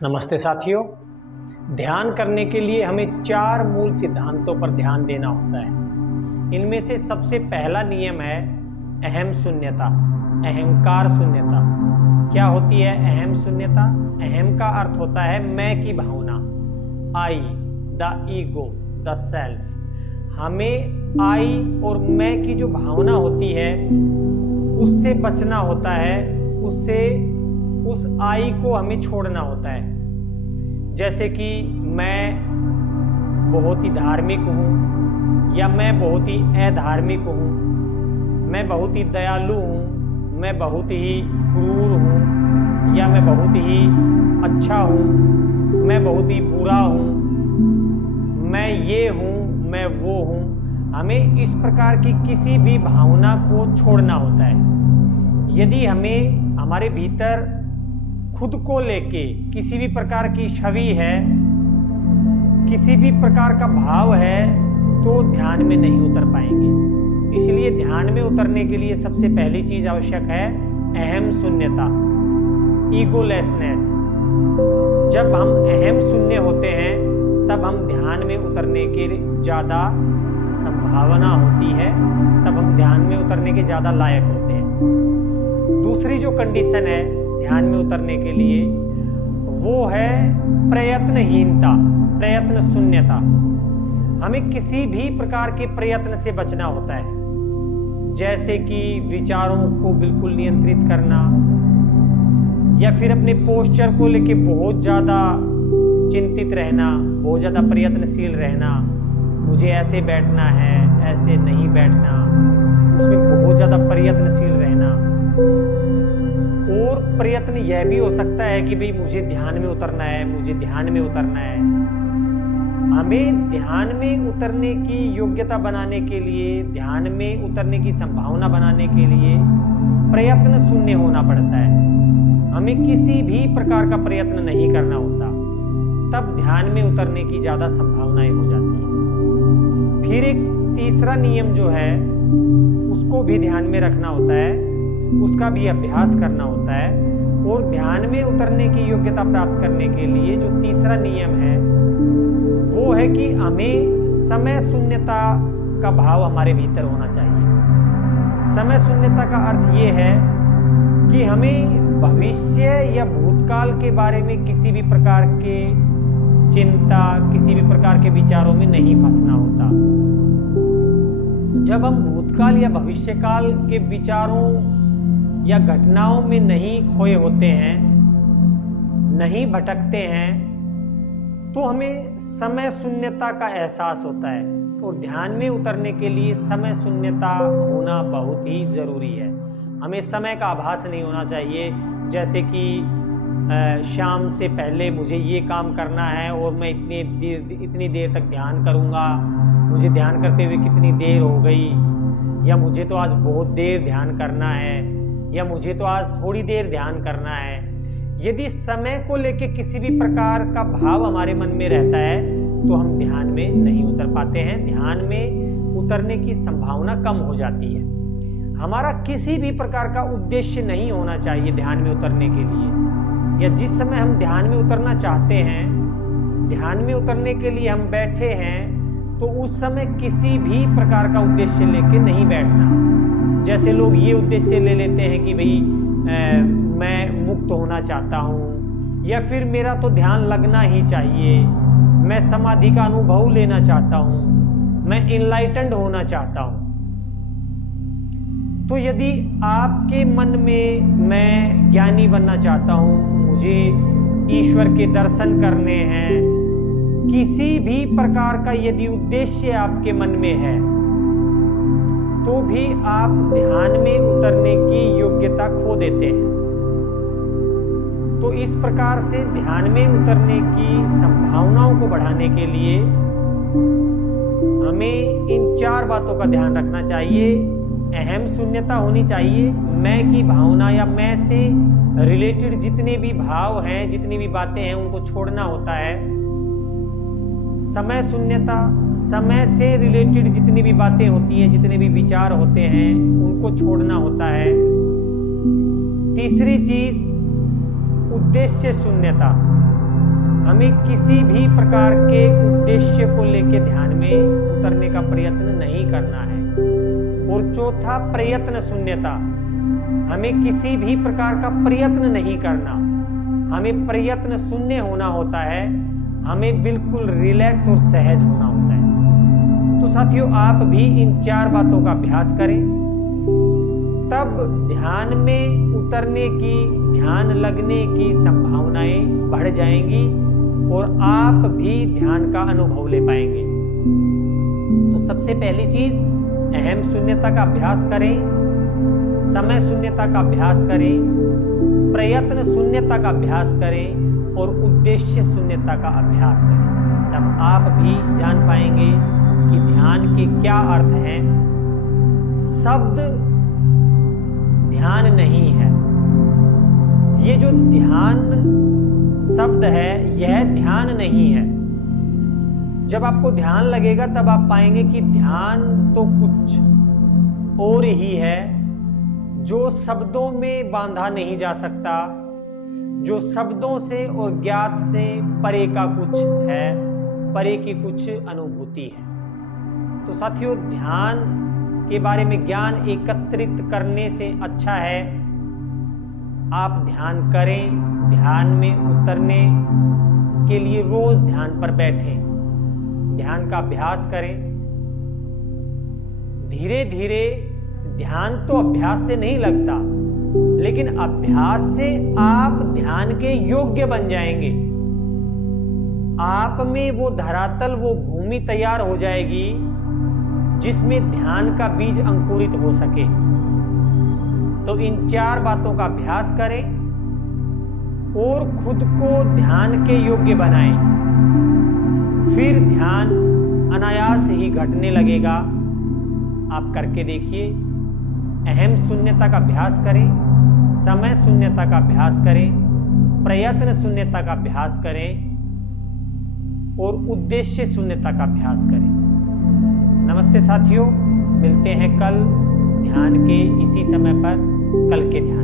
नमस्ते साथियों। ध्यान करने के लिए हमें 4 मूल सिद्धांतों पर ध्यान देना होता है। इनमें से सबसे पहला नियम है अहम शून्यता, अहंकार शून्यता। क्या होती है अहम शून्यता? अहम का अर्थ होता है मैं की भावना, आई, द ईगो, द सेल्फ। हमें आई और मैं की जो भावना होती है उससे बचना होता है, उस आई को हमें छोड़ना होता है। जैसे कि मैं बहुत ही धार्मिक हूँ या मैं बहुत ही अधार्मिक हूँ, मैं बहुत ही दयालु हूँ, मैं बहुत ही क्रूर हूँ या मैं बहुत ही अच्छा हूँ, मैं बहुत ही बुरा हूँ, मैं ये हूँ, मैं वो हूँ। हमें इस प्रकार की किसी भी भावना को छोड़ना होता है। यदि हमें हमारे भीतर खुद को लेके किसी भी प्रकार की छवि है, किसी भी प्रकार का भाव है, तो ध्यान में नहीं उतर पाएंगे। इसलिए ध्यान में उतरने के लिए सबसे पहली चीज आवश्यक है अहम शून्यता, ईगोलेसनेस। जब हम अहम शून्य होते हैं तब हम ध्यान में उतरने के ज्यादा संभावना होती है, तब हम ध्यान में उतरने के ज्यादा लायक होते हैं। दूसरी जो कंडीशन है ध्यान में उतरने के लिए वो है प्रयत्नहीनता, प्रयत्न शून्यता। हमें किसी भी प्रकार के प्रयत्न से बचना होता है, जैसे कि विचारों को बिल्कुल नियंत्रित करना या फिर अपने पोस्चर को लेके बहुत ज़्यादा चिंतित रहना, बहुत ज़्यादा प्रयत्नशील रहना। मुझे ऐसे बैठना है, ऐसे नहीं बैठना, उसमें बहुत ज़्यादा प्रयत्नशील रहना। और प्रयत्न यह भी हो सकता है कि भाई मुझे ध्यान में उतरना है, मुझे ध्यान में उतरना है। हमें ध्यान में उतरने की योग्यता बनाने के लिए, ध्यान में उतरने की संभावना बनाने के लिए प्रयत्न शून्य होना पड़ता है। हमें किसी भी प्रकार का प्रयत्न नहीं करना होता, तब ध्यान में उतरने की ज्यादा संभावनाएं हो जाती है। फिर एक तीसरा नियम जो है उसको भी ध्यान में रखना होता है, उसका भी अभ्यास करना होता है। और ध्यान में उतरने की योग्यता प्राप्त करने के लिए जो तीसरा नियम है वो है कि हमें समय शून्यता का भाव हमारे भीतर होना चाहिए। समय शून्यता का अर्थ ये है कि हमें भविष्य या भूतकाल के बारे में किसी भी प्रकार के चिंता, किसी भी प्रकार के विचारों में नहीं फंसना होता। जब हम भूतकाल या भविष्यकाल के विचारों या घटनाओं में नहीं खोए होते हैं, नहीं भटकते हैं, तो हमें समय शून्यता का एहसास होता है। और ध्यान में उतरने के लिए समय शून्यता होना बहुत ही जरूरी है। हमें समय का आभास नहीं होना चाहिए, जैसे कि शाम से पहले मुझे ये काम करना है और मैं इतनी देर तक ध्यान करूँगा, मुझे ध्यान करते हुए कितनी देर हो गई, या मुझे तो आज बहुत देर ध्यान करना है, या मुझे तो आज थोड़ी देर ध्यान करना है। यदि समय को लेके किसी भी प्रकार का भाव हमारे मन में रहता है तो हम ध्यान में नहीं उतर पाते हैं, ध्यान में उतरने की संभावना कम हो जाती है। हमारा किसी भी प्रकार का उद्देश्य नहीं होना चाहिए ध्यान में उतरने के लिए, या जिस समय हम ध्यान में उतरना चाहते हैं, ध्यान में उतरने के लिए हम बैठे हैं, तो उस समय किसी भी प्रकार का उद्देश्य लेके नहीं बैठना। जैसे लोग ये उद्देश्य ले लेते हैं कि भाई मैं मुक्त होना चाहता हूँ, या फिर मेरा तो ध्यान लगना ही चाहिए, मैं समाधि का अनुभव लेना चाहता हूँ, मैं इनलाइटेंड होना चाहता हूँ। तो यदि आपके मन में मैं ज्ञानी बनना चाहता हूँ, मुझे ईश्वर के दर्शन करने हैं, किसी भी प्रकार का यदि उद्देश्य आपके मन में है, तो भी आप ध्यान में उतरने की योग्यता खो देते हैं। तो इस प्रकार से ध्यान में उतरने की संभावनाओं को बढ़ाने के लिए हमें इन 4 बातों का ध्यान रखना चाहिए। अहम शून्यता होनी चाहिए, मैं की भावना या मैं से रिलेटेड जितने भी भाव हैं, जितनी भी बातें हैं, उनको छोड़ना होता है। समय शून्यता, समय से रिलेटेड जितनी भी बातें होती हैं, जितने भी विचार होते हैं, उनको छोड़ना होता है। तीसरी चीज उद्देश्य शून्यता, हमें किसी भी प्रकार के उद्देश्य को लेकर ध्यान में उतरने का प्रयत्न नहीं करना है। और चौथा, प्रयत्न शून्यता। हमें किसी भी प्रकार का प्रयत्न नहीं करना, हमें प्रयत्न शून्य होना होता है, हमें बिल्कुल रिलैक्स और सहज होना होता है। तो साथियों, आप भी इन 4 बातों का अभ्यास करें, तब ध्यान में उतरने की, ध्यान लगने की संभावनाएं बढ़ जाएंगी और आप भी ध्यान का अनुभव ले पाएंगे। तो सबसे पहली चीज, अहम शून्यता का अभ्यास करें, समय शून्यता का अभ्यास करें, प्रयत्न शून्यता का अभ्यास करें और उद्देश्य शून्यता का अभ्यास करें। तब आप भी जान पाएंगे कि ध्यान के क्या अर्थ हैं। शब्द ध्यान नहीं है, ये जो ध्यान शब्द है यह ध्यान नहीं है। जब आपको ध्यान लगेगा तब आप पाएंगे कि ध्यान तो कुछ और ही है, जो शब्दों में बांधा नहीं जा सकता, जो शब्दों से और ज्ञात से परे का कुछ है, परे की कुछ अनुभूति है। तो साथियों, ध्यान के बारे में ज्ञान एकत्रित करने से अच्छा है आप ध्यान करें, ध्यान में उतरने के लिए रोज ध्यान पर बैठें, ध्यान का अभ्यास करें। धीरे धीरे ध्यान तो अभ्यास से नहीं लगता, लेकिन अभ्यास से आप ध्यान के योग्य बन जाएंगे। आप में वो धरातल, वो भूमि तैयार हो जाएगी जिसमें ध्यान का बीज अंकुरित हो सके। तो इन 4 बातों का अभ्यास करें और खुद को ध्यान के योग्य बनाएं, फिर ध्यान अनायास ही घटने लगेगा। आप करके देखिए। अहम शून्यता का अभ्यास करें, समय शून्यता का अभ्यास करें, प्रयत्न शून्यता का अभ्यास करें और उद्देश्य शून्यता का अभ्यास करें। नमस्ते साथियों, मिलते हैं कल ध्यान के इसी समय पर, कल के ध्यान।